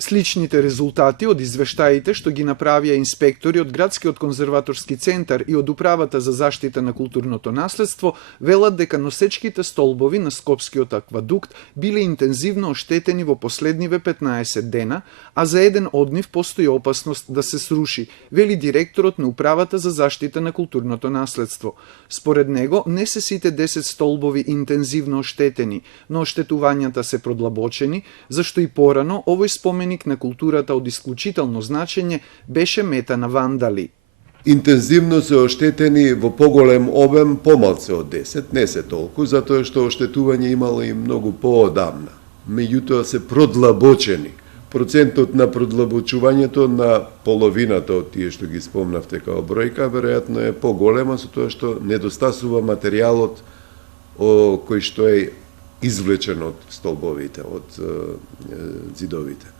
Сличните резултати од извештаите што ги направија инспектори од Градскиот конзерваторски центар и од Управата за заштита на културното наследство велат дека носечките столбови на Скопскиот аквадукт биле интензивно оштетени во последниве 15 дена, а за еден од нив постои опасност да се сруши, вели директорот на Управата за заштита на културното наследство. Според него, не се сите 10 столбови интензивно оштетени, но оштетувањата се продлабочени, зашто и порано овој споменик на културата од исклучително значење беше мета на вандали. Интензивно се оштетени во поголем обем, помалце од 10, не се толку, затоа што оштетување имало и многу поодамна. Меѓутоа се продлабочени. Процентот на продлабочувањето на половината од тие што ги спомнавте као бројка, веројатно е поголема со тоа што недостасува материјалот кој што е извлечен од столбовите, од ѕидовите.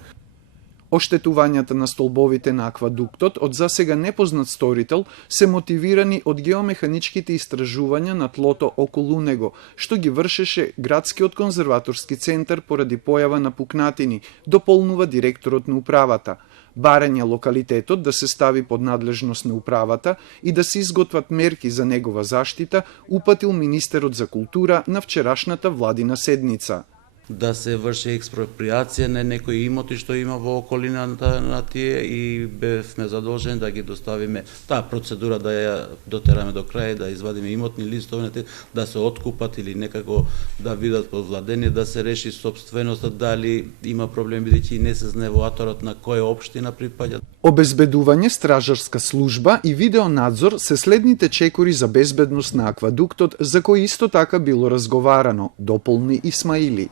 Оштетувањата на столбовите на аквадуктот од засега непознат сторител се мотивирани од геомеханичките истражувања на тлото околу него, што ги вршеше Градскиот конзерваторски центар поради појава на пукнатини, дополнува директорот на управата. Барање локалитетот да се стави под надлежност на управата и да се изготват мерки за негова заштита, упатил министерот за култура на вчерашната владина седница. Да се врши експроприација на некои имоти што има во околината на тие и бевме задолжени да ги доставиме таа процедура да ја дотераме до крај, да извадиме имотни листови, да се откупат или некако да видат повладени, да се реши собственоста, дали има проблем бидејќи не се знае во аторот на која општина припаѓа. Обезбедување, стражарска служба и видеонадзор се следните чекори за безбедност на аквадуктот, за кои исто така било разговарано, дополни Исмаили.